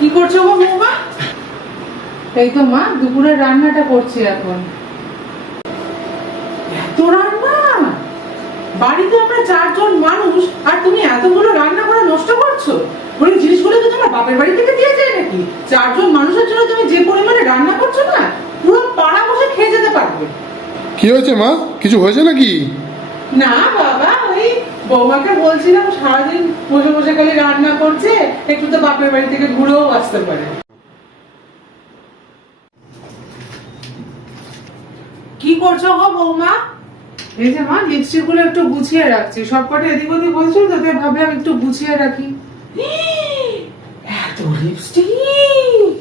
কি করছো গো বৌমা? এই তো মা দুপুরের রান্নাটা করছি এখন। এত রান্না? বাড়িতে আমরা 4 জন মানুষ আর তুমি এতগুলো রান্না করে নষ্ট করছো? ওই জিনিসগুলো কি তোমার বাপের বাড়ি থেকে দিয়ে যায় নাকি? 4 জন মানুষের জন্য তুমি যে পরিমাণে রান্না করছো না, পুরো পাড়া বসে খেয়ে যেতে পারবে। কি হয়েছে মা, কিছু হয়েছে নাকি? না বাবা, ওই বৌমাকে বলছিলাম সারাদিন বসে বসে খালি রান্না করছে, একটু তো বাপের বাড়ি থেকে ঘুরেও আসতে পারে। কি করছো গো বৌমা? এই যে মা লিপস্টিক গুলো একটু গুছিয়ে রাখছি, সবকটা এদিক ওদিক বলছিল তো, তাই ভাবলাম একটু গুছিয়ে রাখি। এত লিপস্টিক!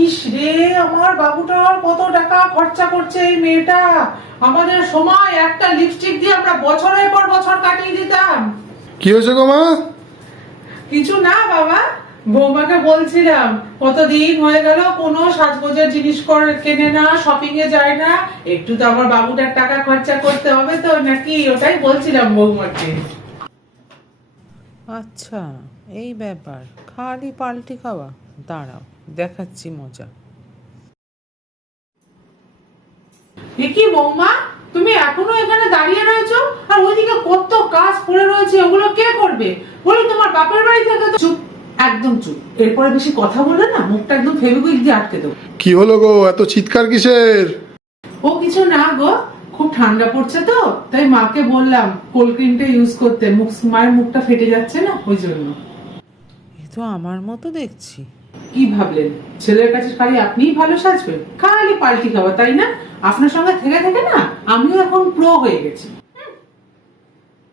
ইস রে, আমার বাবুটার কত টাকা খরচা করছে এই মেয়েটা। আমাদের সময় একটা লিপস্টিক দিয়ে আমরা বছরের পর বছর কাটিয়ে দিতাম। কি হয়েছে গো মা? কিছু না বাবা, বৌমাকে বলছিলাম কতদিন হয়ে গেল কোনো সাজগোজের জিনিস কেনে না, শপিং এ যায় না, একটু তো আমার বাবুটার টাকা খরচা করতে হবে তো নাকি, ওটাই বলছিলাম বৌমাকে। আচ্ছা, এই ব্যাপার। খালি পাল্টি খাওয়া। দাঁড়াও, দেখাচ্ছি মজা। এ কি বৌমা, তুমি এখনো এখানে দাঁড়িয়ে রয়েছো? আর ওইদিকে কত কাজ পড়ে রয়েছে, ওগুলো কে করবে? বলি তোমার বাপের বাড়ি থেকে তো। চুপ, একদম চুপ। এরপরে বেশি কথা বললে না, মুখটা একদম ফেভিকুইক দিয়ে আটকে দেবো। কি হলো গো, এত চিৎকার কিসের? ও কিছু না গো, খুব ঠান্ডা পড়ছে তো, তাই মাকে বললাম কোল্ড ক্রিমটা ইউজ করতে, মায়ের মুখটা ফেটে যাচ্ছে না, ওই জন্য। এ তো আমার মতো দেখছি। কি ভাবলেন ছেলের কাছে খালি আপনিই ভালো সাজবেন? খালি পাল্টি খাওয়া, তাই না? আপনার সঙ্গে থেকে থেকে না আমিও এখন প্রো হয়ে গেছি।